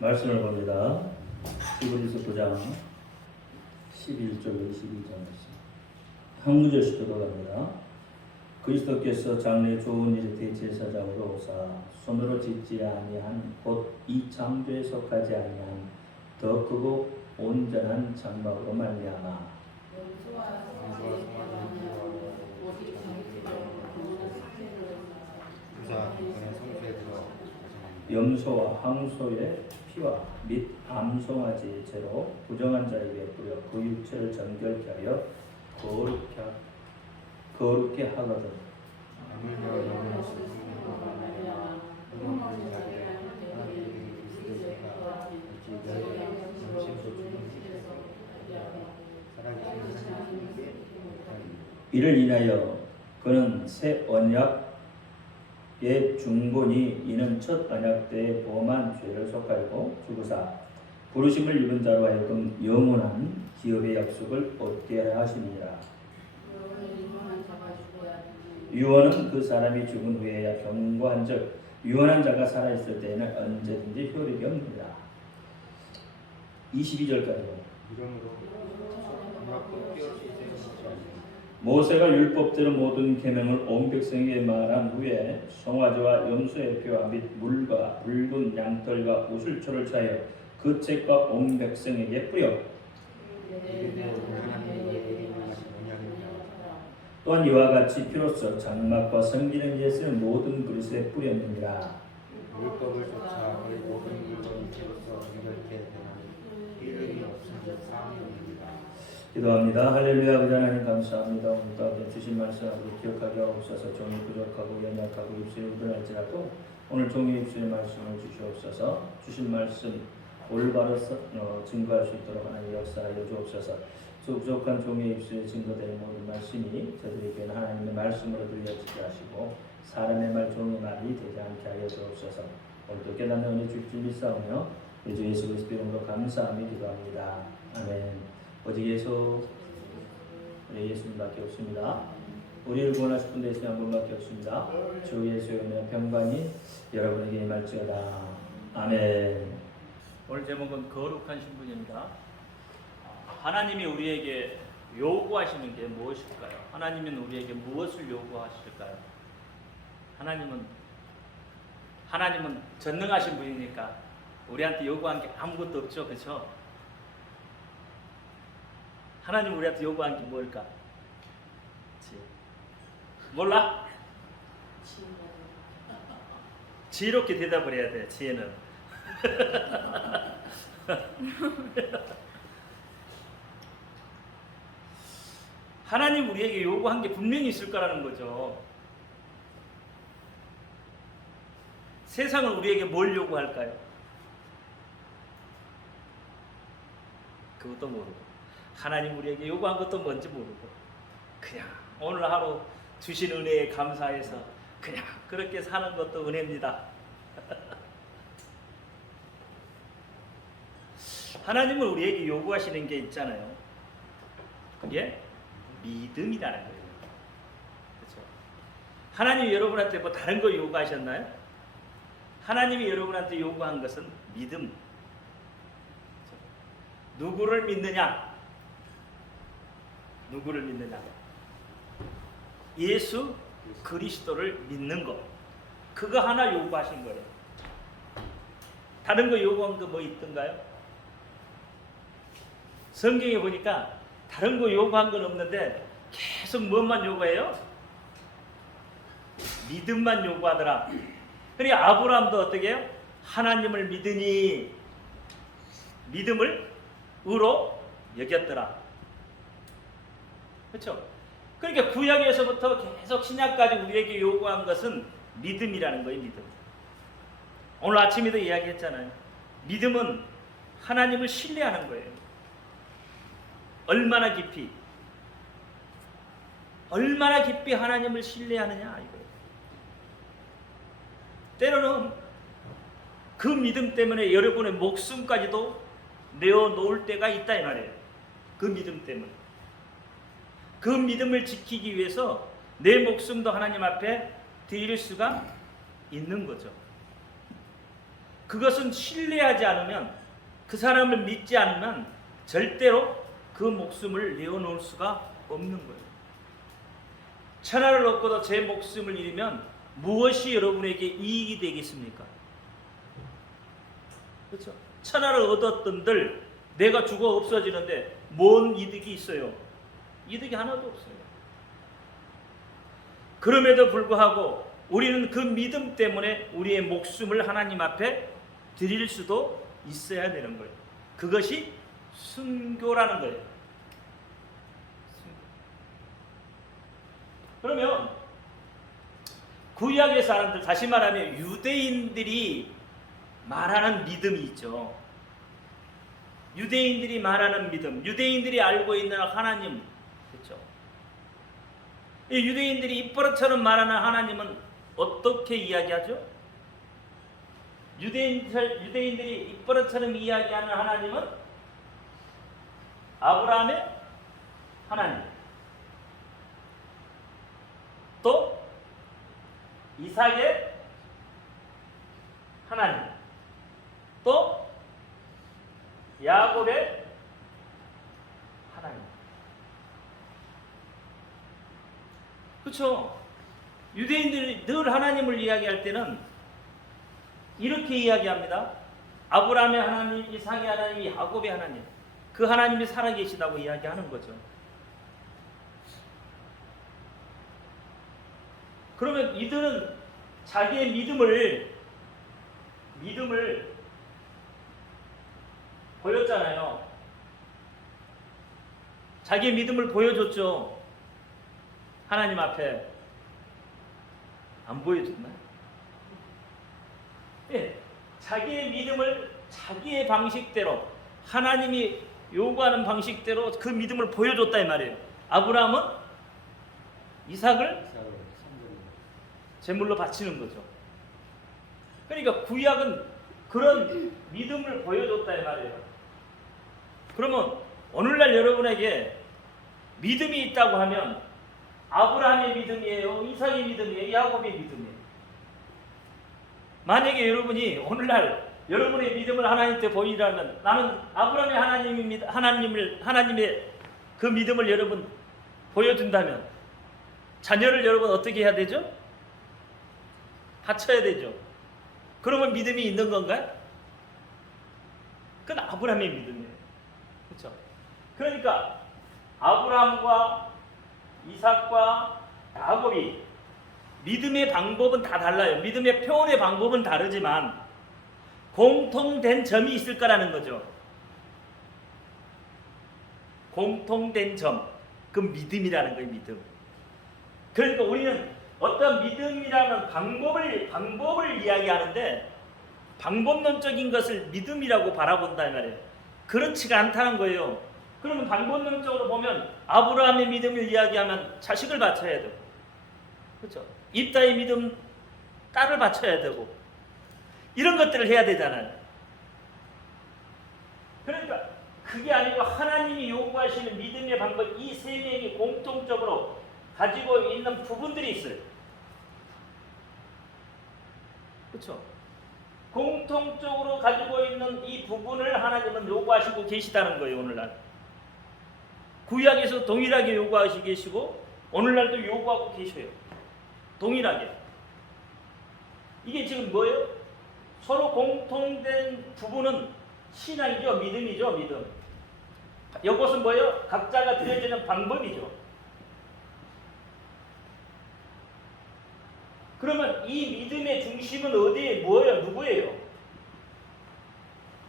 말씀을 봅니다. 히브리서 9장 11절 22절 말씀. 한 구절씩 들어갑니다. 그리스도께서 장래 좋은 일의 대제사장으로 오사 손으로 짓지 아니한 곧 이 창조에 속하지 아니한 더 크고 온전한 장막으로 말미암아 염소와 항소의 피와 및 암송아지의 죄로 부정한 자에게 뿌려 그 육체를 정결케 하여 거룩게 하거든. 이를 인하여 그는 새 언약의 중본이 이는 첫 언약 때의 범한 죄를 속하고 죽으사 부르심을 입은 자로 하여금 영원한 기업의 약속을 얻게 하시니라. 유언은 그 사람이 죽은 후에야 경고한즉 유언한 자가 살아있을 때에는 언제든지 효력이 없느니라. 22절까지요. 모세가 율법대로 모든 계명을 온 백성에게 말한 후에 송아지와 염소의 피와 및 물과 붉은 양털과 우슬초를 차여 그 책과 온 백성에게 뿌려 또한 이와 같이 피로써 장막과 섬기는 예수는 모든 그릇에 뿌렸느니라. 율법을 쫓아 거의 모든 물건이 피로써 정결케 되나니 이름이 없으니 사함이 없느니라. 기도합니다. 할렐루야. 아버지 하나님 감사합니다. 오늘 가운데 주신 말씀 우리 기억하게 하옵소서. 종이 부족하고 연약하고 입술이 우둔할지라도 오늘 종이 입술의 말씀을 주시옵소서. 주신 말씀 올바로 증거할 수 있도록 하나님 역사하여 주옵소서. 부족한 종의 입술에 증거되는 모든 말씀이 저들에게는 하나님의 말씀으로 들려지게 하시고 사람의 말 종의 말이 되지 않게 하여 주옵소서. 오늘도 깨닫는 은혜 주실 줄 믿사오며 우리 주 예수 그리스도 이름으로 감사하며 기도합니다. 아멘. 오직 예수 우리 예수님밖에 없습니다. 우리를 구원하실 분 대신 한 분밖에 없습니다. 주 예수의 은혜와 평강이 여러분에게 임할지어다. 아멘. 오늘 제목은 거룩한 신분입니다. 하나님이 우리에게 요구하시는 게 무엇일까요? 하나님은 우리에게 무엇을 요구하실까요? 하나님은 전능하신 분이니까 우리한테 요구한 게 아무것도 없죠, 그렇죠? 하나님 우리한테 요구한 게 뭘까? 몰라? 지혜롭게 대답을 해야 돼. 지혜는. 하나님 우리에게 요구한 게 분명히 있을 거라는 거죠. 세상은 우리에게 뭘 요구할까요? 그것도 모르고 하나님 우리에게 요구한 것도 뭔지 모르고 그냥 오늘 하루 주신 은혜에 감사해서 그냥 그렇게 사는 것도 은혜입니다. 하나님은 우리에게 요구하시는 게 있잖아요. 그게 믿음이라는 거예요. 그렇죠? 하나님이 여러분한테 뭐 다른 거 요구하셨나요? 하나님이 여러분한테 요구한 것은 믿음. 그렇죠? 누구를 믿느냐? 누구를 믿느냐? 예수 그리스도를 믿는 것. 그거 하나 요구하신 거예요. 다른 거 요구한 거 뭐 있던가요? 성경에 보니까 다른 거 요구한 건 없는데 계속 무엇만 요구해요? 믿음만 요구하더라. 그러니까 아브라함도 어떻게 해요? 하나님을 믿으니 믿음을 의로 여겼더라. 그렇죠? 그러니까 구약에서부터 계속 신약까지 우리에게 요구한 것은 믿음이라는 거예요. 믿음. 오늘 아침에도 이야기했잖아요. 믿음은 하나님을 신뢰하는 거예요. 얼마나 깊이 하나님을 신뢰하느냐 이거예요. 때로는 그 믿음 때문에 여러분의 목숨까지도 내어놓을 때가 있다 이 말이에요. 그 믿음 때문에. 그 믿음을 지키기 위해서 내 목숨도 하나님 앞에 드릴 수가 있는 거죠. 그것은 신뢰하지 않으면, 그 사람을 믿지 않으면 절대로 그 목숨을 내어놓을 수가 없는 거예요. 천하를 얻고도 제 목숨을 잃으면 무엇이 여러분에게 이익이 되겠습니까? 그렇죠? 천하를 얻었던들 내가 죽어 없어지는데 뭔 이득이 있어요? 이득이 하나도 없어요. 그럼에도 불구하고 우리는 그 믿음 때문에 우리의 목숨을 하나님 앞에 드릴 수도 있어야 되는 거예요. 그것이 순교라는 거예요. 그러면 구약의 사람들, 다시 말하면 유대인들이 말하는 믿음이 있죠. 유대인들이 말하는 믿음, 유대인들이 알고 있는 하나님, 그렇죠? 이 유대인들이 입버릇처럼 말하는 하나님은 어떻게 이야기하죠? 유대인들이 입버릇처럼 이야기하는 하나님은 아브라함의 하나님, 또 이삭의 하나님, 또 야곱의 하나님. 그렇죠? 유대인들이 늘 하나님을 이야기할 때는 이렇게 이야기합니다. 아브라함의 하나님, 이삭의 하나님, 야곱의 하나님. 그 하나님이 살아계시다고 이야기하는 거죠. 그러면 이들은 자기의 믿음을 보였잖아요. 자기의 믿음을 보여줬죠. 하나님 앞에. 안 보여줬나요? 네, 자기의 믿음을 자기의 방식대로, 하나님이 요구하는 방식대로 그 믿음을 보여줬다 이 말이에요. 아브라함은 이삭을 제물로 바치는 거죠. 그러니까 구약은 그런 믿음을 보여줬다 이 말이에요. 그러면 오늘날 여러분에게 믿음이 있다고 하면 아브라함의 믿음이에요, 이삭의 믿음이에요, 야곱의 믿음이에요. 만약에 여러분이 오늘날 여러분의 믿음을 하나님께 보이라면, 나는 아브라함의 하나님입니다, 하나님의 그 믿음을 여러분 보여준다면 자녀를 여러분 어떻게 해야 되죠? 바쳐야 되죠. 그러면 믿음이 있는 건가요? 그건 아브라함의 믿음이에요. 그렇죠? 그러니까 아브라함과 이삭과 야곱이 믿음의 방법은 다 달라요. 믿음의 표현의 방법은 다르지만 공통된 점이 있을 거라는 거죠. 공통된 점, 그 믿음이라는 거예요. 믿음. 그러니까 우리는 어떤 믿음이라는 방법을 이야기하는데 방법론적인 것을 믿음이라고 바라본다 이 말이에요. 그렇지가 않다는 거예요. 그러면 방법론적으로 보면 아브라함의 믿음을 이야기하면 자식을 바쳐야 되고, 그렇죠? 입다의 믿음, 딸을 바쳐야 되고, 이런 것들을 해야 되잖아요. 그러니까 그게 아니고 하나님이 요구하시는 믿음의 방법, 이 세 명이 공통적으로 가지고 있는 부분들이 있어요. 그렇죠? 공통적으로 가지고 있는 이 부분을 하나님은 요구하시고 계시다는 거예요. 오늘날 구약에서 동일하게 요구하시고 계시고 오늘날도 요구하고 계셔요. 동일하게. 이게 지금 뭐예요? 서로 공통된 부분은 신앙이죠. 믿음이죠. 믿음. 이것은 뭐예요? 각자가 드려지는 방법이죠. 그러면 이 믿음의 중심은 어디에, 뭐예요? 누구예요?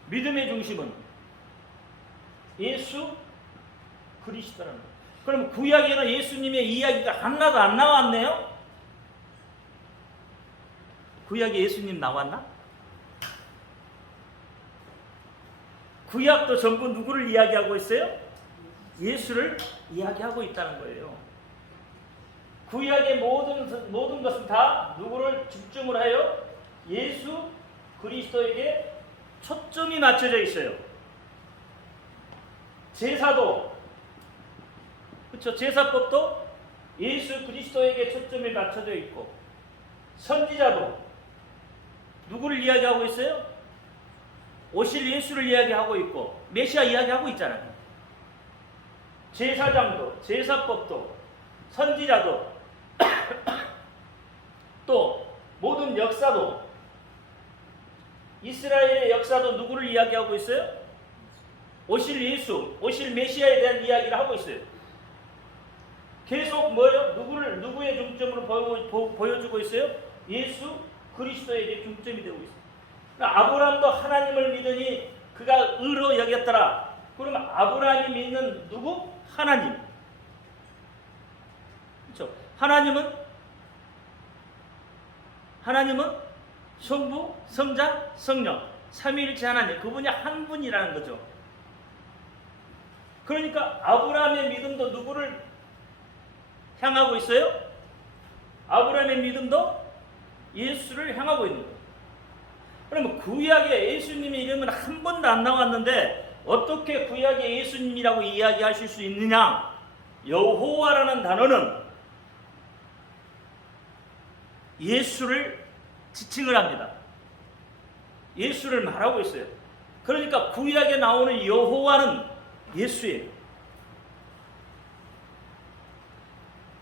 믿음의 중심은 예수 그리스도라는 거예요. 그럼 구약에는 예수님의 이야기가 하나도 안 나왔네요? 구약에 예수님 나왔나? 구약도 전부 누구를 이야기하고 있어요? 예수를 이야기하고 있다는 거예요. 구약의 모든 것은 다 누구를 집중을 해요? 예수 그리스도에게 초점이 맞춰져 있어요. 제사도, 그렇죠? 제사법도 예수 그리스도에게 초점이 맞춰져 있고, 선지자도 누구를 이야기하고 있어요? 오실 예수를 이야기하고 있고 메시아 이야기하고 있잖아요. 제사장도 제사법도 선지자도 또 모든 역사도 이스라엘의 역사도 누구를 이야기하고 있어요? 오실 예수, 오실 메시아에 대한 이야기를 하고 있어요. 계속 뭐예요? 누구의 중점으로 보여주고 있어요? 예수 그리스도에게 중점이 되고 있어요. 그러니까 아브라함도 하나님을 믿으니 그가 의로 여겼더라. 그러면 아브라함이 믿는 누구? 하나님. 그렇죠? 하나님은 성부, 성자, 성령, 삼위일체 하나님. 그분이 한 분이라는 거죠. 그러니까 아브라함의 믿음도 누구를 향하고 있어요? 아브라함의 믿음도 예수를 향하고 있는 거예요. 그러면 구약에 예수님의 이름은 한 번도 안 나왔는데 어떻게 구약의 예수님이라고 이야기하실 수 있느냐? 여호와라는 단어는 예수를 지칭을 합니다. 예수를 말하고 있어요. 그러니까 구약에 나오는 여호와는 예수예요.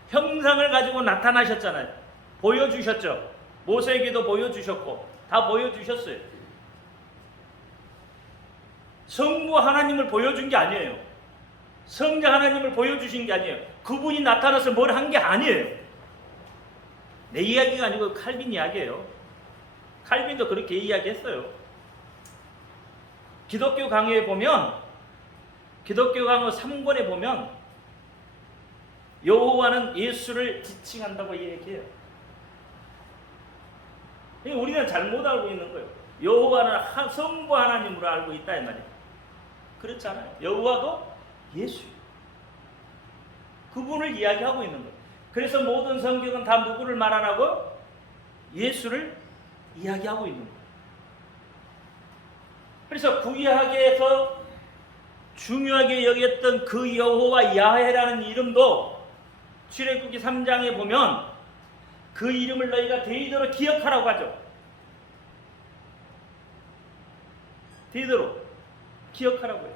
형상을 가지고 나타나셨잖아요. 보여주셨죠. 모세에게도 보여주셨고 다 보여주셨어요. 성부 하나님을 보여준 게 아니에요. 성자 하나님을 보여주신 게 아니에요. 그분이 나타나서 뭘 한 게 아니에요. 내 이야기가 아니고 칼빈 이야기예요. 칼빈도 그렇게 이야기했어요. 기독교 강요에 보면 기독교 강요 3권에 보면 여호와는 예수를 지칭한다고 얘기해요. 우리는 잘못 알고 있는 거예요. 여호와는 성부 하나님으로 알고 있다 이 말이에요. 그렇지 않아요. 여호와도 예수. 그분을 이야기하고 있는 거예요. 그래서 모든 성경은 다 누구를 말하라고? 예수를 이야기하고 있는 거예요. 그래서 구약에서 중요하게 여겼던 그 여호와 야훼라는 이름도 출애굽기 3장에 보면 그 이름을 너희가 대대로 기억하라고 하죠. 대대로 기억하라고 해요.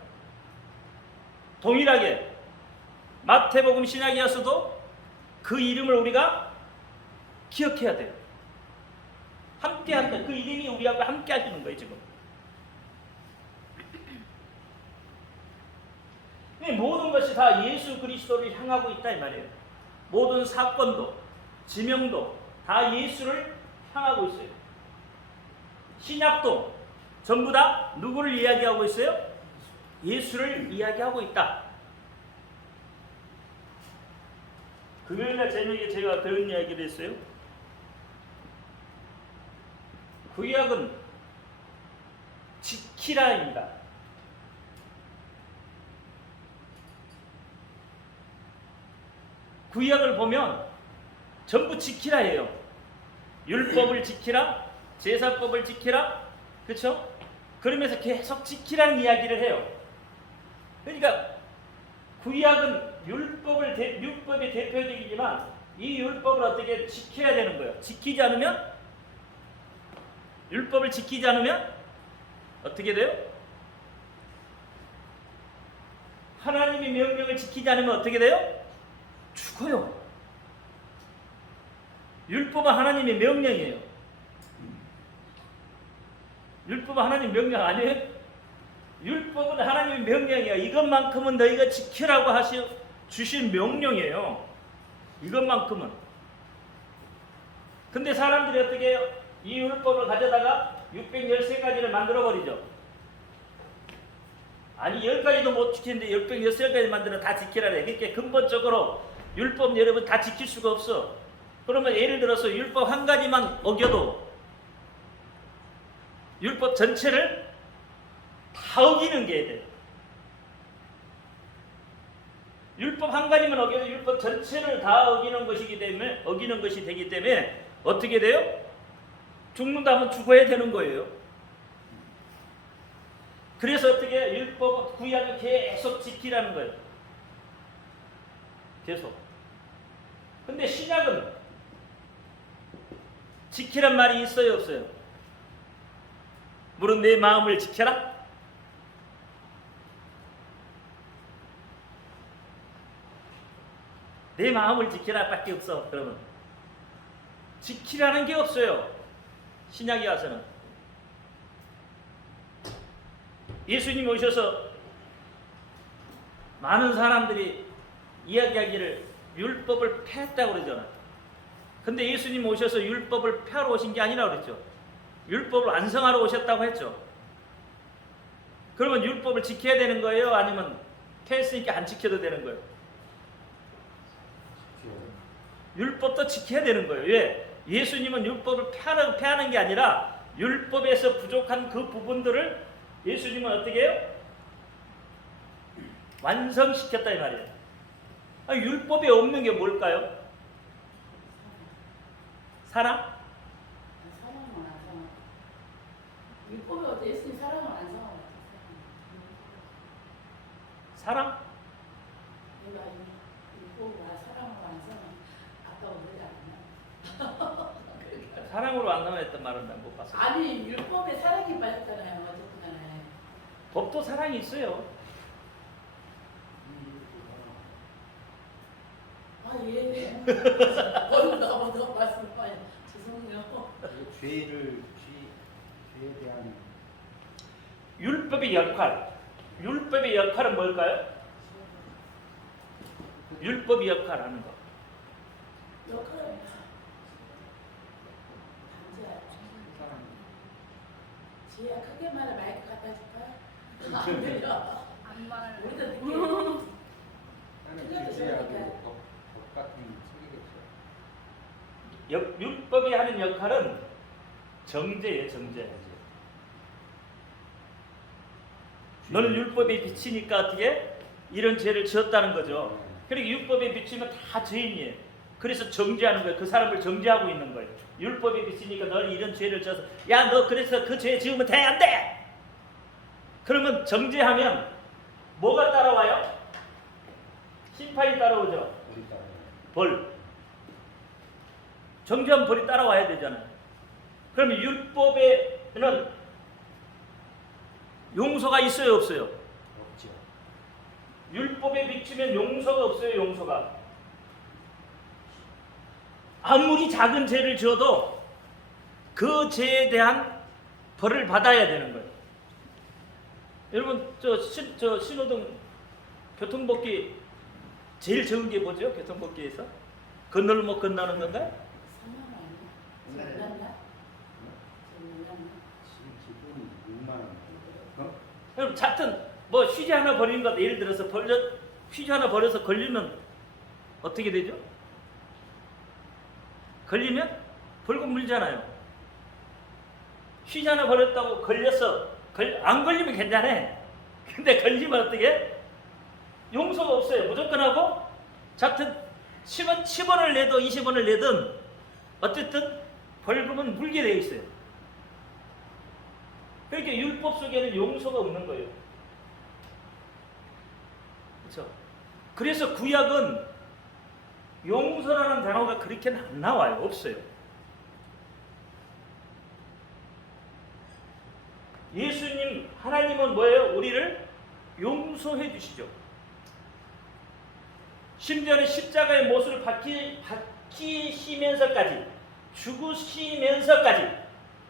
동일하게 마태복음 신약이어서도 그 이름을 우리가 기억해야 돼요. 함께 한다. 그 이름이 우리하고 함께 하시는 거예요, 지금. 모든 것이 다 예수 그리스도를 향하고 있다 이 말이에요. 모든 사건도 지명도 다 예수를 향하고 있어요. 신약도 전부 다 누구를 이야기하고 있어요? 예수를 이야기하고 있다. 금요일날 저녁에 제가 그런 이야기를 했어요. 구약은 지키라입니다. 구약을 보면 전부 지키라예요. 율법을 지키라, 제사법을 지키라, 그렇죠? 그러면서 계속 지키라는 이야기를 해요. 그러니까 구약은 율법이 대표적이지만 이 율법을 어떻게 지켜야 되는 거예요. 율법을 지키지 않으면 어떻게 돼요? 하나님의 명령을 지키지 않으면 어떻게 돼요? 죽어요. 율법은 하나님의 명령이에요. 율법은 하나님 명령 아니에요? 율법은 하나님의 명령이에요. 이것만큼은 너희가 지키라고 주신 명령이에요. 이것만큼은. 근데 사람들이 어떻게 해요? 이 율법을 가져다가 613가지를 만들어버리죠. 아니 10가지도 못 지키는데 613가지 만들어 다 지키라래. 그러니까 근본적으로 율법 여러분 다 지킬 수가 없어. 그러면 예를 들어서 율법 한 가지만 어겨도 율법 전체를 다 어기는 게 돼. 율법 한 가지만 어겨도 율법 전체를 다 어기는 것이 되기 때문에 어떻게 돼요? 죽는다면 죽어야 되는 거예요. 그래서 어떻게 율법 구약을 계속 지키라는 거예요. 계속. 근데 신약은 지키란 말이 있어요, 없어요? 물론 내 마음을 지켜라. 내 마음을 지키라 밖에 없어. 그러면 지키라는 게 없어요. 신약에 와서는 예수님 오셔서 많은 사람들이 이야기하기를 율법을 폐했다고 그러잖아. 근데 예수님 오셔서 율법을 폐하러 오신 게 아니라 그랬죠. 율법을 완성하러 오셨다고 했죠. 그러면 율법을 지켜야 되는 거예요? 아니면 폐했으니까 안 지켜도 되는 거예요? 율법도 지켜야 되는 거예요. 왜? 예수님은 율법을 폐하는 게 아니라 율법에서 부족한 그 부분들을 예수님은 어떻게 해요? 완성시켰다 이 말이에요. 아니, 율법에 없는 게 뭘까요? 사랑? 사랑은 안 사랑. 율법에 어때? 예수님 사랑을 안 사랑하고 사랑? 내가 율법과 사랑을 안 사랑. 아까 그러지 않나? 사랑으로 안 남아있단 말은 난 못 봤어요. 아니 율법에 사랑이 빠졌잖아요. 어쨌든 법도 사랑이 있어요. 아 예. 더 말씀 많이 죄송해요. 죄에 대한 율법의 역할은 뭘까요? 율법의 역할하는 거. 역할은 단지야. 지혜야 크게 말해 마이크 갖다 줄까요? 안 들려. 안 말. 우리도 듣게. 하는 규제하고 법 같은 책이겠죠. 율법이 하는 역할은 정죄예요, 정죄. 너는 율법에 비치니까 어떻게? 이런 죄를 지었다는 거죠. 그러니까 율법에 비치면 다 죄인이에요. 그래서 정죄하는 거예요. 그 사람을 정죄하고 있는 거예요. 율법에 비치니까 너는 이런 죄를 지어서 야, 너 그래서 그 죄 지으면 돼, 안 돼! 그러면 정죄하면 뭐가 따라와요? 심판이 따라오죠. 벌. 정죄하면 벌이 따라와야 되잖아요. 그러면 율법에는 용서가 있어요, 없어요? 없죠. 율법에 비추면 용서가 없어요, 용서가. 아무리 작은 죄를 지어도 그 죄에 대한 벌을 받아야 되는 거예요. 여러분, 저 신호등 교통법규 제일 적은 게 뭐죠? 교통법규에서? 건널 못 건너는 건가요? 3만 원이야? 몰랐나? 몰랐나? 지금 기본이 6만 원. 그럼 같은 뭐 휴지 하나 버리는 것 예를 들어서 휴지 하나 버려서 걸리면 어떻게 되죠? 걸리면 벌금 물잖아요. 휴지 하나 버렸다고 걸려서 안 걸리면 괜찮아. 근데 걸리면 어떻게? 용서가 없어요. 무조건 하고 같은 10원을 내도 20원을 내든 어쨌든 벌금은 물게 되어 있어요. 그러니까 율법 속에는 용서가 없는 거예요. 그렇죠? 그래서 구약은 용서라는 단어가 그렇게는 안 나와요. 없어요. 예수님, 하나님은 뭐예요? 우리를 용서해 주시죠. 심지어는 십자가의 못을 박히시면서까지, 죽으시면서까지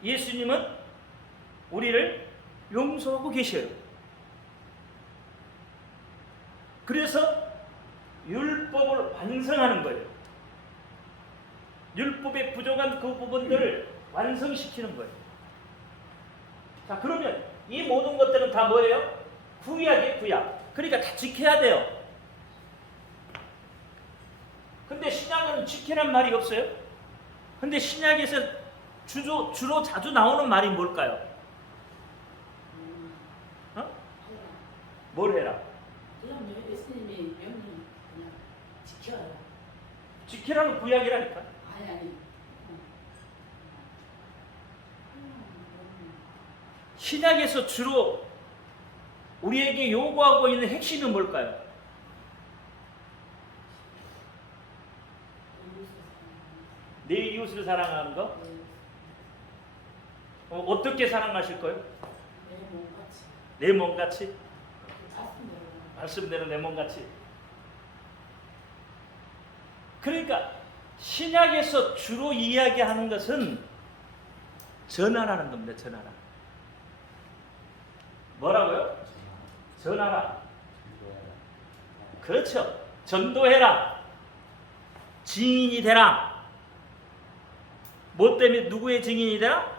예수님은 우리를 용서하고 계셔요. 그래서 율법을 완성하는 거예요. 율법에 부족한 그 부분들을 완성시키는 거예요. 자, 그러면 이 모든 것들은 다 뭐예요? 구약이에요, 구약. 그러니까 다 지켜야 돼요. 근데 신약은 지키란 말이 없어요. 근데 신약에서 주로 자주 나오는 말이 뭘까요? 어? 뭘 해라? 그냥 예수님이 명령 그냥 지켜라. 지키라는 구약이라니까. 아니. 신약에서 주로 우리에게 요구하고 있는 핵심은 뭘까요? 내 이웃을 사랑하는 거? 어떻게 사랑하실 거예요? 내 몸같이 내 몸같이? 말씀대로 말씀대로 내 몸같이. 그러니까 신약에서 주로 이야기하는 것은 전하라는 겁니다. 전하라. 뭐라고요? 전하라. 그렇죠. 전도해라. 증인이 되라. 뭐 때문에 누구의 증인이 되라?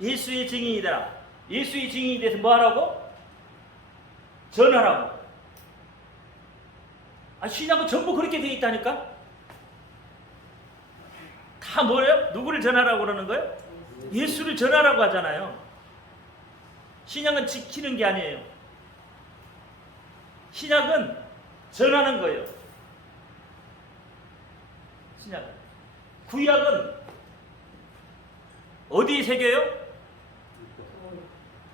예수의 증인이 되라. 예수의 증인이 돼서 뭐 하라고? 전하라고. 신약은 전부 그렇게 되어 있다니까? 다 뭐예요? 누구를 전하라고 그러는 거예요? 예수를 전하라고 하잖아요. 신약은 지키는 게 아니에요. 신약은 전하는 거예요. 신약은. 구약은 어디에 새겨요?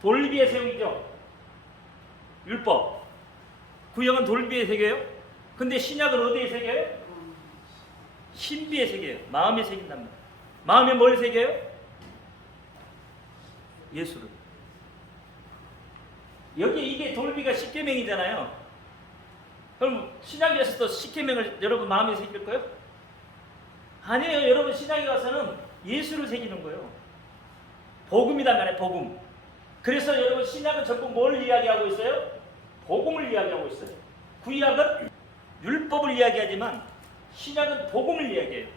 돌비에 새기죠. 율법. 구약은 돌비에 새겨요. 근데 신약은 어디에 새겨요? 신비에 새겨요. 마음에 새긴답니다. 마음에 뭘 새겨요? 예수를. 여기 이게 돌비가 십계명이잖아요. 그럼 신약에서도 십계명을 여러분 마음에 새길 거예요? 아니에요. 여러분 신약에 가서는 예수를 새기는 거예요. 복음이란 말이에요. 복음. 그래서 여러분 신약은 전부 뭘 이야기하고 있어요? 복음을 이야기하고 있어요. 구약은 율법을 이야기하지만 신약은 복음을 이야기해요.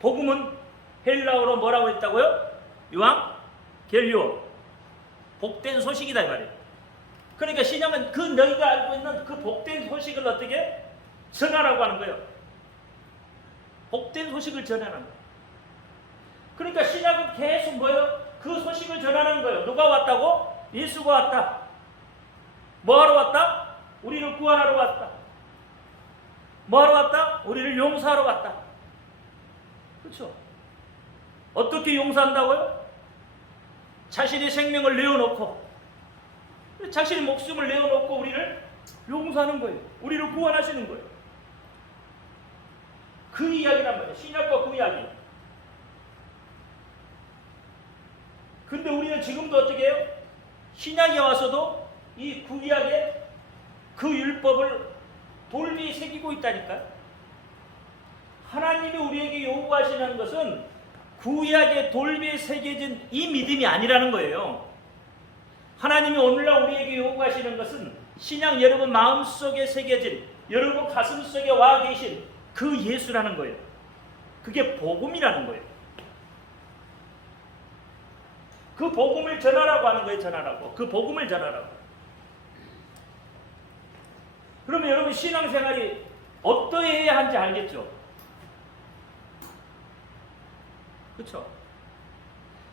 복음은 헬라어로 뭐라고 했다고요? 유앙-겔리오. 복된 소식이다 이 말이에요. 그러니까 신약은 그 너희가 알고 있는 그 복된 소식을 어떻게 전하라고 하는 거예요. 복된 소식을 전하는 거예요. 그러니까 신약은 계속 뭐예요? 그 소식을 전하는 거예요. 누가 왔다고? 예수가 왔다. 뭐하러 왔다? 우리를 구원하러 왔다. 뭐하러 왔다? 우리를 용서하러 왔다. 그렇죠? 어떻게 용서한다고요? 자신의 생명을 내어놓고 자신의 목숨을 내어놓고 우리를 용서하는 거예요. 우리를 구원하시는 거예요. 그 이야기란 말이에요. 신약과 그 이야기. 근데 우리는 지금도 어떻게 해요? 신약에 와서도 이 구약의 그 율법을 돌비에 새기고 있다니까요. 하나님이 우리에게 요구하시는 것은 구약의 돌비에 새겨진 이 믿음이 아니라는 거예요. 하나님이 오늘날 우리에게 요구하시는 것은 신약 여러분 마음속에 새겨진, 여러분 가슴속에 와 계신 그 예수라는 거예요. 그게 복음이라는 거예요. 그 복음을 전하라고 하는 거예요. 전하라고. 그 복음을 전하라고. 그러면 여러분 신앙생활이 어떠해야 하는지 알겠죠? 그렇죠?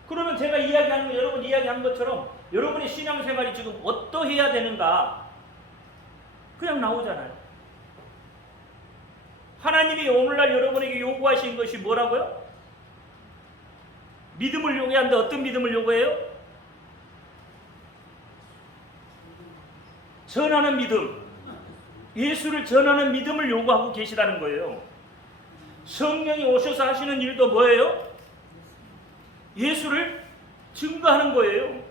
그러면 제가 이야기하는 거 여러분 이야기한 것처럼 여러분의 신앙생활이 지금 어떠해야 되는가 그냥 나오잖아요. 하나님이 오늘날 여러분에게 요구하신 것이 뭐라고요? 믿음을 요구하는데 어떤 믿음을 요구해요? 전하는 믿음. 예수를 전하는 믿음을 요구하고 계시다는 거예요. 성령이 오셔서 하시는 일도 뭐예요? 예수를 증거하는 거예요.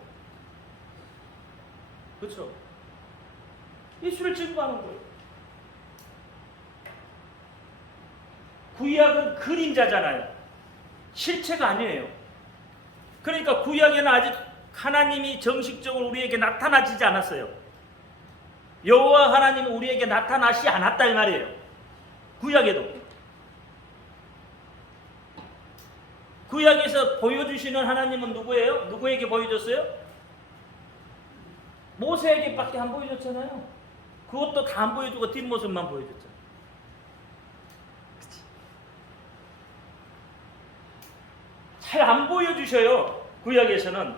그렇죠? 예수를 증거하는 거예요. 구약은 그림자잖아요. 실체가 아니에요. 그러니까 구약에는 아직 하나님이 정식적으로 우리에게 나타나지지 않았어요. 여호와 하나님은 우리에게 나타나시 않았다 이 말이에요. 구약에도. 구약에서 보여주시는 하나님은 누구예요? 누구에게 보여줬어요? 모세에게밖에 안 보여줬잖아요. 그것도 다 안 보여주고 뒷모습만 보여줬잖아요. 잘 안 보여주셔요. 구약에서는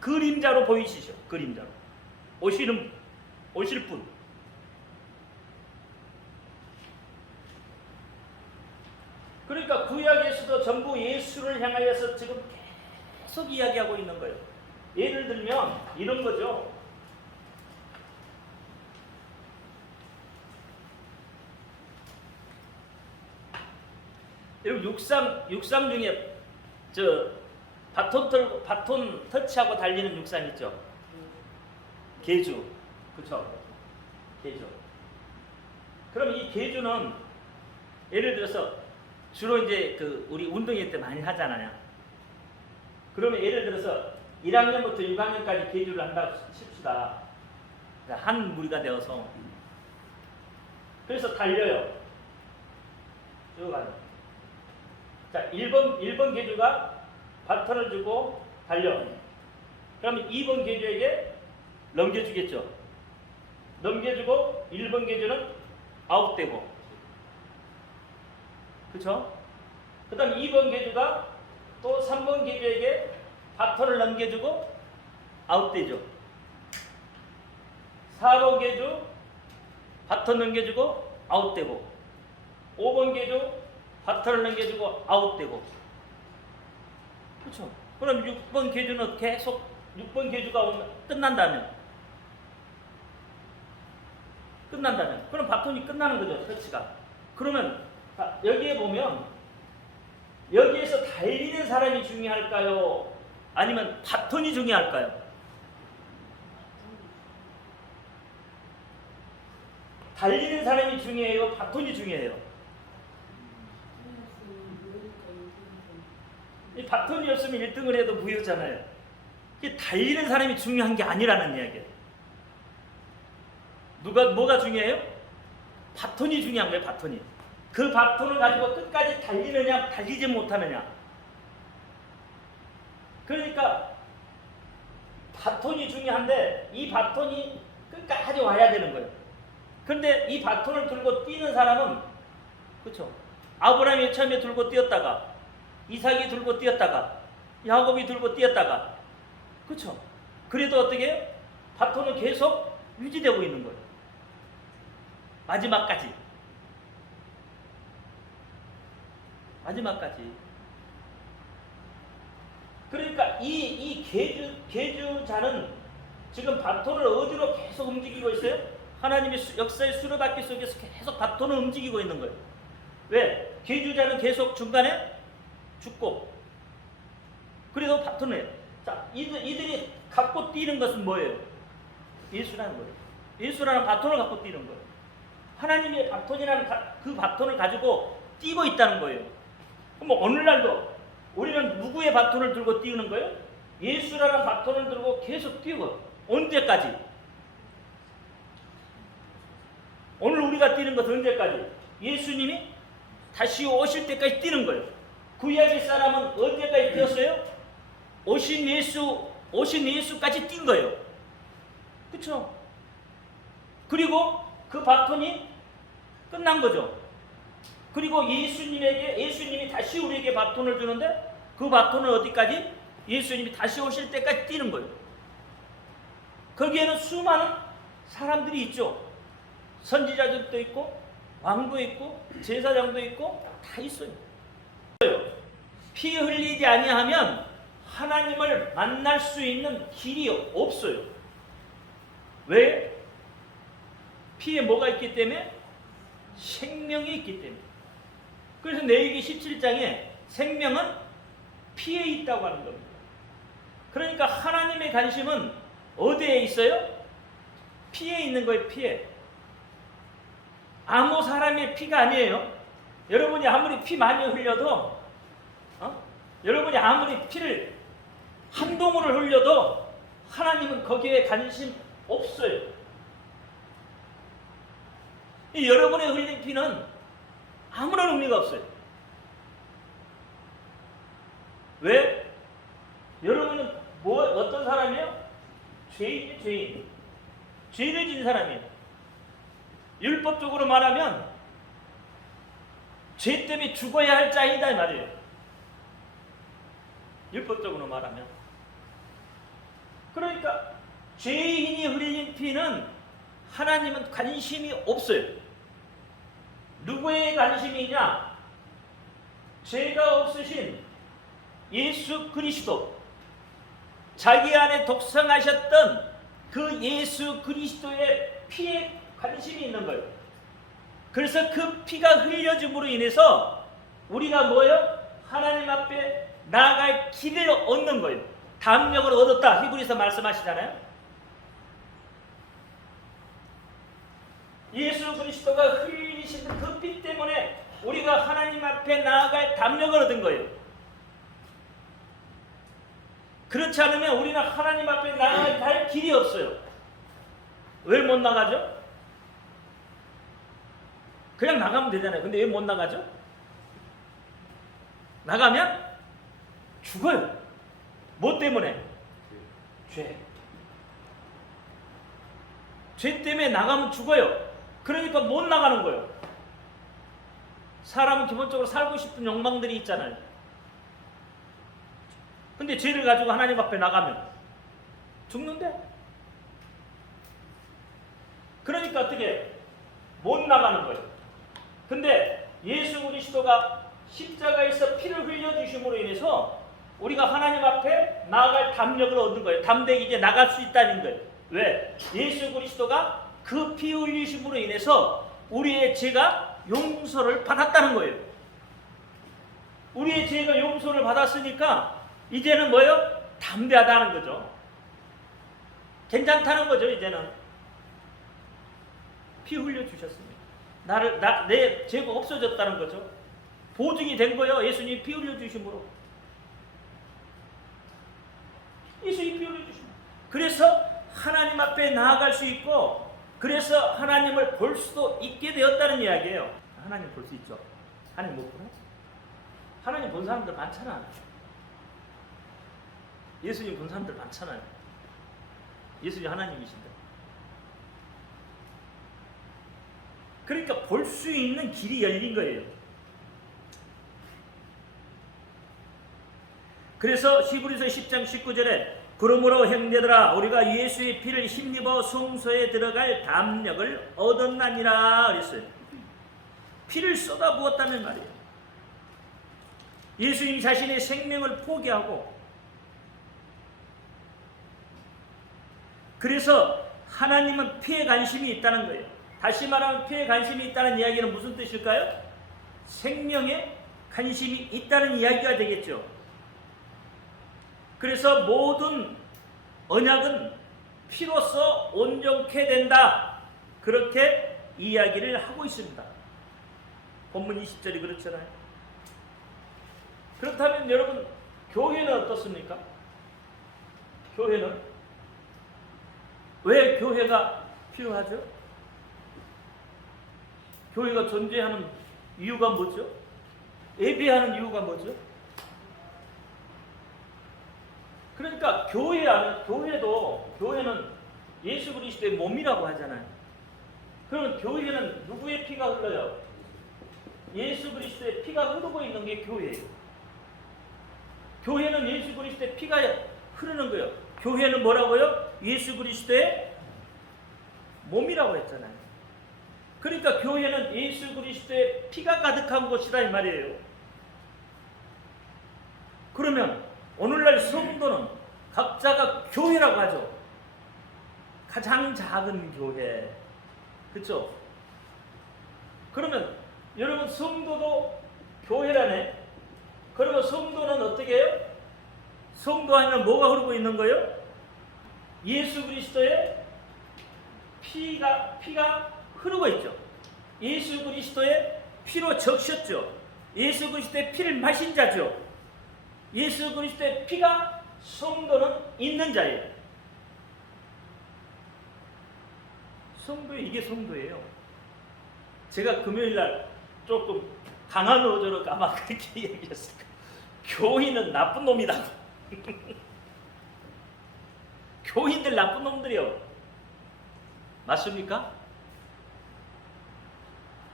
그림자로 보이시죠. 그림자로 오실 분. 그러니까 구약에서도 전부 예수를 향하여서 지금 계속 이야기하고 있는 거예요. 예를 들면 이런 거죠. 여러분 육상 중에 저 바톤 터치하고 달리는 육상 있죠? 계주, 그렇죠? 계주. 그럼 이 계주는 예를 들어서 주로 이제 그 우리 운동회 때 많이 하잖아요. 그러면 예를 들어서 1학년부터 6학년까지 계주를 한다고 칩시다. 한 무리가 되어서 그래서 달려요. 쭉 가요. 자, 1번 계주가 바톤을 주고 달려. 그러면 2번 계주에게 넘겨주겠죠. 넘겨주고 1번 계주는 아웃되고, 그렇죠? 그 다음 2번 계주가 또 3번 계주에게 바톤을 넘겨주고 아웃되죠. 4번 계주 바톤 넘겨주고 아웃되고, 5번 계주 바톤을 넘겨주고 아웃되고, 그렇죠? 그럼 6번 계주는 계속 6번 계주가 끝난다면 그럼 바톤이 끝나는 거죠. 터치가. 그러면 여기에 보면 여기에서 달리는 사람이 중요할까요? 아니면 바톤이 중요할까요? 달리는 사람이 중요해요? 바톤이 중요해요? 이 바톤이 없으면 1등을 해도 무효잖아요. 이게 달리는 사람이 중요한 게 아니라는 이야기예요. 뭐가 중요해요? 바톤이 중요한 거예요. 바톤이. 그 바톤을 가지고 끝까지 달리느냐 달리지 못하느냐. 그러니까 바톤이 중요한데 이 바톤이 끝까지 와야 되는 거예요. 그런데 이 바톤을 들고 뛰는 사람은, 그렇죠? 아브라함이 처음에 들고 뛰었다가 이삭이 들고 뛰었다가 야곱이 들고 뛰었다가, 그렇죠? 그래도 어떻게 해요? 바톤은 계속 유지되고 있는 거예요. 마지막까지. 그러니까 이 계주자는 지금 바톤을 어디로 계속 움직이고 있어요? 하나님의 역사의 수레바퀴 속에서 계속 바톤을 움직이고 있는 거예요. 왜? 계주자는 계속 중간에 죽고, 그래도 바톤을 해요. 자, 이들이 갖고 뛰는 것은 뭐예요? 예수라는 거예요. 예수라는 바톤을 갖고 뛰는 거예요. 하나님의 바톤이라는 그 바톤을 가지고 뛰고 있다는 거예요. 그럼 오늘날도 우리는 누구의 바톤을 들고 뛰는 거예요? 예수라는 바톤을 들고 계속 뛰고. 언제까지? 오늘 우리가 뛰는 것은 언제까지? 예수님이 다시 오실 때까지 뛰는 거예요. 구약의 사람은 언제까지 뛰었어요? 오신 예수까지 뛴 거예요. 그렇죠? 그리고 그 바톤이 끝난 거죠. 그리고 예수님이 다시 우리에게 바톤을 주는데 그 바톤은 어디까지? 예수님이 다시 오실 때까지 뛰는 거예요. 거기에는 수많은 사람들이 있죠. 선지자들도 있고 왕도 있고 제사장도 있고 다 있어요. 피 흘리지 아니하면 하나님을 만날 수 있는 길이 없어요. 왜? 피에 뭐가 있기 때문에? 생명이 있기 때문에. 그래서 레위기 17장에 생명은 피에 있다고 하는 겁니다. 그러니까 하나님의 관심은 어디에 있어요? 피에 있는 거예요. 피에. 아무 사람의 피가 아니에요. 여러분이 아무리 피 많이 흘려도, 여러분이 아무리 피를 한 동울을 흘려도 하나님은 거기에 관심 없어요. 여러분의 흘린 피는 아무런 의미가 없어요. 왜? 여러분은 어떤 사람이에요? 죄인이에요. 죄인. 죄를 진 사람이에요. 율법적으로 말하면 죄 때문에 죽어야 할 자이다 이 말이에요. 율법적으로 말하면. 그러니까 죄인이 흘린 피는 하나님은 관심이 없어요. 누구의 관심이냐? 죄가 없으신 예수 그리스도, 자기 안에 독성하셨던 그 예수 그리스도의 피에 관심이 있는 거예요. 그래서 그 피가 흘려짐으로 인해서 우리가 뭐예요? 하나님 앞에 나아갈 길을 얻는 거예요. 담력을 얻었다. 히브리서 말씀하시잖아요. 예수 그리스도가 흘리신 그 피 때문에 우리가 하나님 앞에 나아갈 담력을 얻은 거예요. 그렇지 않으면 우리는 하나님 앞에 나아갈 길이 없어요. 왜 못 나가죠? 그냥 나가면 되잖아요. 근데 왜 못 나가죠? 나가면 죽어요. 뭐 때문에? 죄. 죄 때문에 나가면 죽어요. 그러니까 못 나가는 거예요. 사람은 기본적으로 살고 싶은 욕망들이 있잖아요. 근데 죄를 가지고 하나님 앞에 나가면 죽는데? 그러니까 어떻게? 못 나가는 거예요. 근데 예수 그리스도가 십자가에서 피를 흘려주심으로 인해서 우리가 하나님 앞에 나아갈 담력을 얻는 거예요. 담대히 이제 나갈 수 있다는 거예요. 왜? 예수 그리스도가 그 피 흘리심으로 인해서 우리의 죄가 용서를 받았다는 거예요. 우리의 죄가 용서를 받았으니까 이제는 뭐예요? 담대하다는 거죠. 괜찮다는 거죠. 이제는 피 흘려주셨습니다. 내 죄가 없어졌다는 거죠. 보증이 된 거예요. 예수님 피 흘려주심으로. 예수님 피 흘려주심으로. 그래서 하나님 앞에 나아갈 수 있고, 그래서 하나님을 볼 수도 있게 되었다는 이야기예요. 하나님 볼 수 있죠. 하나님 못 보나? 하나님 본 사람들 많잖아. 예수님 본 사람들 많잖아요. 예수님 하나님이신데. 그러니까 볼 수 있는 길이 열린 거예요. 그래서 히브리서 10장 19절에 그러므로 형제들아 우리가 예수의 피를 힘입어 성소에 들어갈 담력을 얻었나니라 그랬어요. 피를 쏟아부었다는 말이에요. 예수님 자신의 생명을 포기하고, 그래서 하나님은 피에 관심이 있다는 거예요. 다시 말하면 피에 관심이 있다는 이야기는 무슨 뜻일까요? 생명에 관심이 있다는 이야기가 되겠죠. 그래서 모든 언약은 피로써 온전케 된다. 그렇게 이야기를 하고 있습니다. 본문 20절이 그렇잖아요. 그렇다면 여러분, 교회는 어떻습니까? 교회는 왜 교회가 필요하죠? 교회가 존재하는 이유가 뭐죠? 예배하는 이유가 뭐죠? 그러니까 교회는 예수 그리스도의 몸이라고 하잖아요. 그러면 교회는 누구의 피가 흘러요? 예수 그리스도의 피가 흐르고 있는 게 교회예요. 교회는 예수 그리스도의 피가 흐르는 거예요. 교회는 뭐라고요? 예수 그리스도의 몸이라고 했잖아요. 그러니까 교회는 예수 그리스도의 피가 가득한 곳이다 이 말이에요. 그러면 오늘날 성도는 각자가 교회라고 하죠. 가장 작은 교회. 그렇죠? 그러면 여러분 성도도 교회라네. 그러면 성도는 어떻게 해요? 성도 안에는 뭐가 흐르고 있는 거예요? 예수 그리스도의 피가 흐르고 있죠. 예수 그리스도의 피로 적셨죠. 예수 그리스도의 피를 마신 자죠. 예수 그리스도의 피가 성도는 있는 자예요. 이게 성도예요. 제가 금요일날 조금 강한 어조로 아마 그렇게 얘기했을 거예요. 교인은 나쁜 놈이다. 교인들 나쁜 놈들이요. 맞습니까?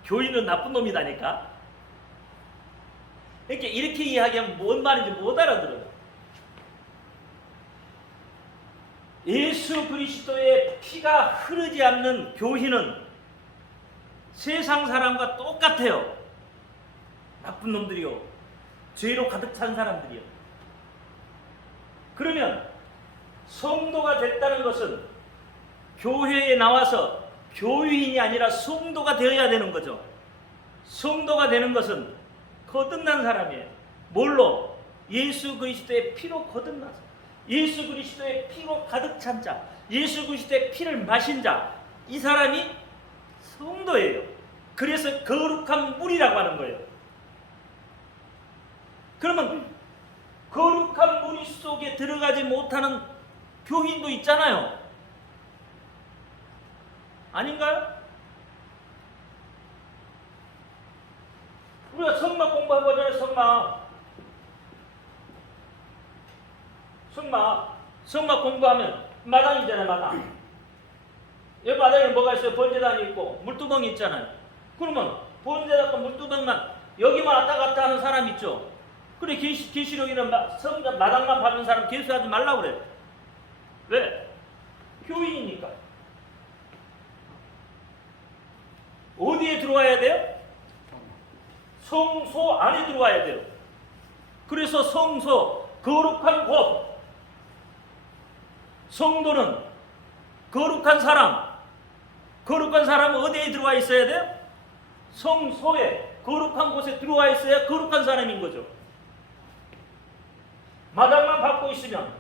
교인은 나쁜 놈이다니까. 이렇게 이야기하면 뭔 말인지 못 알아들어요. 예수 그리스도의 피가 흐르지 않는 교인은 세상 사람과 똑같아요. 나쁜 놈들이요. 죄로 가득 찬 사람들이요. 그러면 성도가 됐다는 것은 교회에 나와서 교인이 아니라 성도가 되어야 되는 거죠. 성도가 되는 것은 거듭난 사람이에요. 뭘로? 예수 그리스도의 피로 거듭나서, 예수 그리스도의 피로 가득 찬 자, 예수 그리스도의 피를 마신 자, 이 사람이 성도예요. 그래서 거룩한 물이라고 하는 거예요. 그러면 거룩한 물 속에 들어가지 못하는 교인도 있잖아요. 아닌가요? 우리가 성막 공부해보잖아요. 성막 공부하면 마당이잖아요. 마당. 여기 마당에 뭐가 있어요? 번제단이 있고 물두멍이 있잖아요. 그러면 번제단과 물두멍만 여기만 왔다 갔다 하는 사람 있죠. 그래, 계시록에는 성전 마당만 밟은 사람 계수하지 말라고 그래. 왜? 교인이니까. 어디에 들어와야 돼요? 성소 안에 들어와야 돼요. 그래서 성소, 거룩한 곳. 성도는 거룩한 사람. 거룩한 사람은 어디에 들어와 있어야 돼요? 성소에, 거룩한 곳에 들어와 있어야 거룩한 사람인 거죠. 마당만 밟고 있으면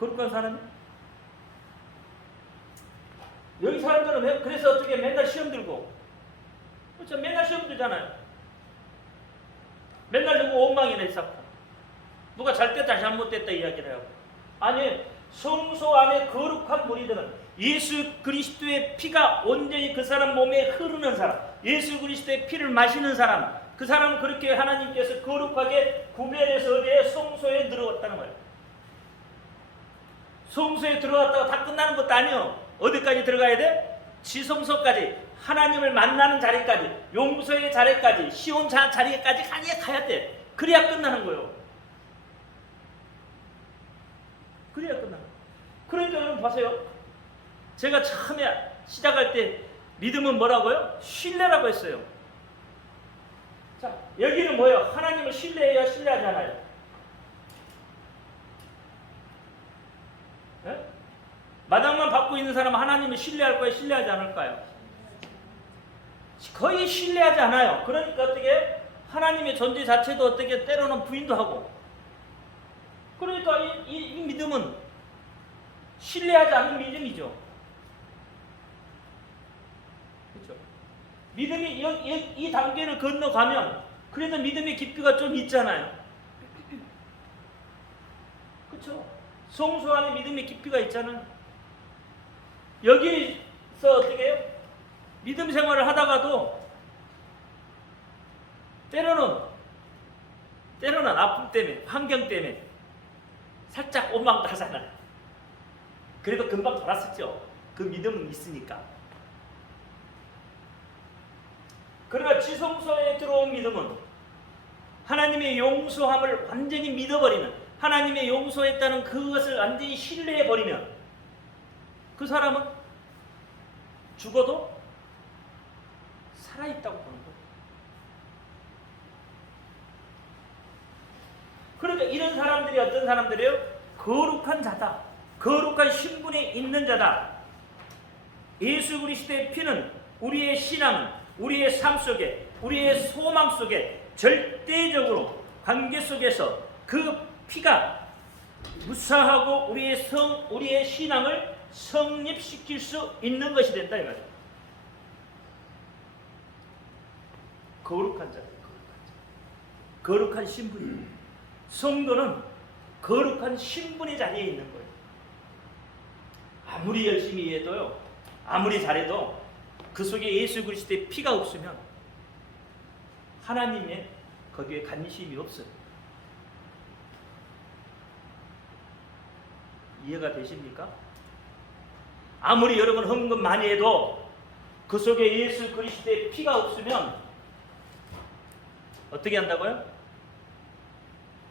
거룩한 사람이? 여기 사람들은 그래서 어떻게 맨날 시험 들고, 그렇죠? 맨날 시험 들잖아요. 맨날 누구 원망이나 쌓고, 누가 잘됐다 잘못됐다 이야기를 하고. 아니, 성소 안에 거룩한 무리들은 예수 그리스도의 피가 온전히 그 사람 몸에 흐르는 사람, 예수 그리스도의 피를 마시는 사람, 그 사람은 그렇게 하나님께서 거룩하게 구별해서 어디에? 성소에 들어갔다는 거예요. 성소에 들어갔다가 다 끝나는 것도 아니요. 어디까지 들어가야 돼? 지성소까지, 하나님을 만나는 자리까지, 용서의 자리까지, 시온 자리까지 가야 돼. 그래야 끝나는 거예요. 그래야 끝나는 거예요. 그러니까 여러분 보세요. 제가 처음에 시작할 때 믿음은 뭐라고요? 신뢰라고 했어요. 자, 여기는 뭐예요? 하나님을 신뢰해야 신뢰하지 않아요? 네? 마당만 밟고 있는 사람은 하나님을 신뢰할까요? 신뢰하지 않을까요? 거의 신뢰하지 않아요. 그러니까 어떻게? 하나님의 존재 자체도 어떻게 때로는 부인도 하고. 그러니까 이 믿음은 신뢰하지 않는 믿음이죠. 그렇죠? 믿음이 이 단계를 건너가면 그래도 믿음의 깊이가 좀 있잖아요. 그렇죠? 성소 안에 믿음의 깊이가 있잖아요. 여기서 어떻게 해요? 믿음 생활을 하다가도 때로는 아픔 때문에, 환경 때문에 살짝 원망도 하잖아요. 그래도 금방 돌았었죠. 그 믿음은 있으니까. 그러나 지성소에 들어온 믿음은 하나님의 용서함을 완전히 믿어버리는, 하나님의 용서했다는 그것을 완전히 신뢰해버리면 그 사람은 죽어도 살아있다고 보는 거예요. 그러니까 이런 사람들이 어떤 사람들이에요? 거룩한 자다. 거룩한 신분에 있는 자다. 예수 그리스도의 피는 우리의 신앙, 우리의 삶 속에, 우리의 소망 속에 절대적으로 관계 속에서 그 피가 무사하고 우리의 신앙을 성립시킬 수 있는 것이 된다 이 말이에요. 거룩한 자, 거룩한 신분. 성도는 거룩한 신분의 자리에 있는 거예요. 아무리 열심히 해도요, 아무리 잘해도 그 속에 예수 그리스도의 피가 없으면 하나님의 거기에 관심이 없어요. 이해가 되십니까? 아무리 여러분 헌금 많이 해도 그 속에 예수 그리스도의 피가 없으면 어떻게 한다고요?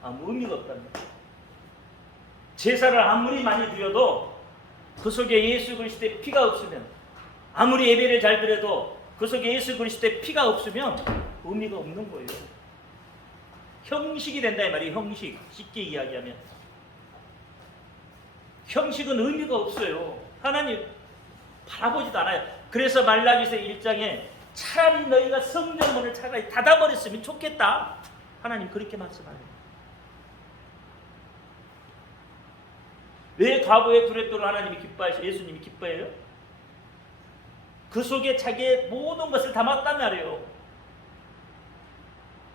아무 의미가 없답니다. 제사를 아무리 많이 드려도 그 속에 예수 그리스도의 피가 없으면, 아무리 예배를 잘 드려도 그 속에 예수 그리스도의 피가 없으면 의미가 없는 거예요. 형식이 된다 이 말이에요. 형식. 쉽게 이야기하면 형식은 의미가 없어요. 하나님 바라보지도 않아요. 그래서 말라기서 1장에 차라리 너희가 성전문을 차라리 닫아버렸으면 좋겠다. 하나님 그렇게 말씀하래요. 왜 과부의 두렛돌을 하나님이 기뻐하시고 예수님이 기뻐해요? 그 속에 자기의 모든 것을 담았단 말이에요.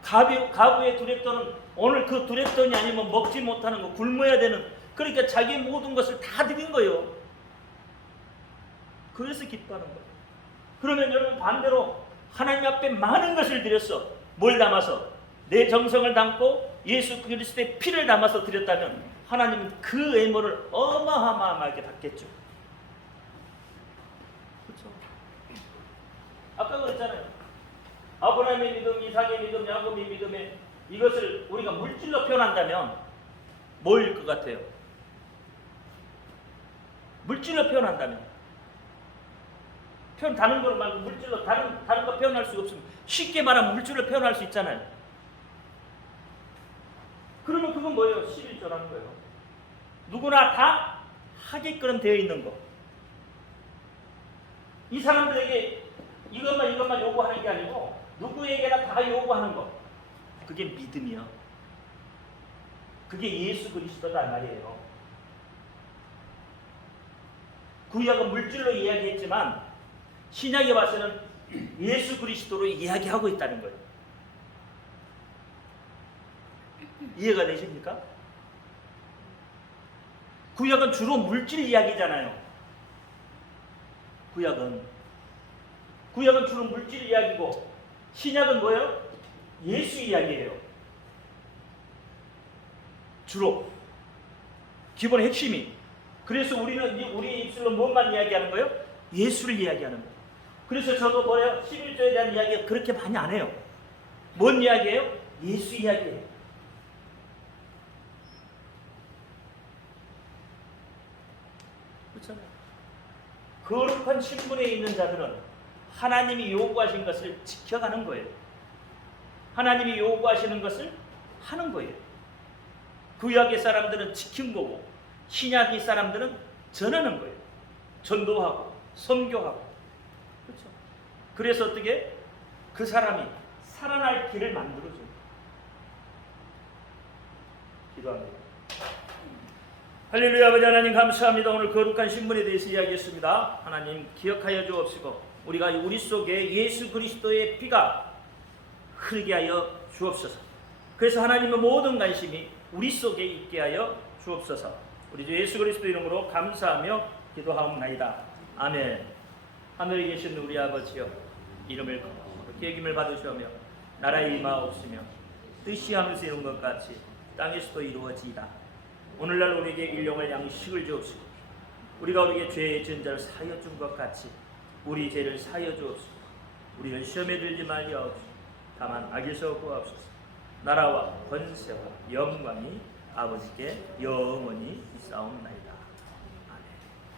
과부의 두렛돌은 오늘 그 두렛돈이 아니면 먹지 못하는 거, 굶어야 되는, 그러니까 자기의 모든 것을 다 드린 거예요. 그래서 기뻐하는 거예요. 그러면 여러분 반대로 하나님 앞에 많은 것을 드렸어. 뭘 담아서? 내 정성을 담고 예수 그리스도의 피를 담아서 드렸다면 하나님은 그 애모를 어마어마하게 받겠죠. 그렇죠? 아까 그랬잖아요. 아브라함의 믿음, 이삭의 믿음, 야곱의 믿음에 이것을 우리가 물질로 표현한다면 뭐일 것 같아요? 물질로 표현한다면 표현 다른 거 말고 물질로 다른 거 표현할 수가 없습니다. 쉽게 말하면 물질로 표현할 수 있잖아요. 그러면 그건 뭐예요? 11조라는 거예요. 누구나 다 하게끔 되어 있는 거. 이 사람들에게 이것만 요구하는 게 아니고 누구에게나 다 요구하는 거. 그게 믿음이요. 그게 예수 그리스도다 말이에요. 구약은 물질로 이야기했지만 신약에 와서는 예수 그리스도로 이야기하고 있다는 거예요. 이해가 되십니까? 구약은 주로 물질 이야기잖아요. 구약은 주로 물질 이야기고 신약은 뭐예요? 예수 이야기예요. 주로 기본 핵심이. 그래서 우리는 우리 입술로 무엇만 이야기하는 거예요? 예수를 이야기하는 거예요. 그래서 저도 뭐예요? 11조에 대한 이야기가 그렇게 많이 안 해요. 뭔 이야기예요? 예수 이야기예요. 그렇잖아요. 거룩한 신분에 있는 자들은 하나님이 요구하신 것을 지켜가는 거예요. 하나님이 요구하시는 것을 하는 거예요. 구약의 사람들은 지킨 거고 신약의 사람들은 전하는 거예요. 전도하고 선교하고. 그렇죠. 그래서 어떻게 그 사람이 살아날 길을 만들어줘요. 기도합니다. 할렐루야. 아버지 하나님 감사합니다. 오늘 거룩한 신분에 대해서 이야기했습니다. 하나님 기억하여 주옵시고 우리가 우리 속에 예수 그리스도의 피가 흐르게 하여 주옵소서. 그래서 하나님의 모든 관심이 우리 속에 있게 하여 주옵소서. 우리 주 예수 그리스도 이름으로 감사하며 기도하옵나이다. 아멘. 하늘에 계신 우리 아버지여, 이름을 거룩히 여김을 받으시오며 나라의 임하옵시며 뜻이 하늘에서 이룬 것 같이 땅에서도 이루어지이다. 오늘날 우리에게 일용할 양식을 주옵시고 우리가 우리에게 죄의 전자를 사하여 준 것 같이 우리 죄를 사하여 주옵시고 우리를 시험에 들지 말게 하옵시고 다만 악에서 구하옵소서. 나라와 권세와 영광이 아버지께 영원히 있사옵나이다.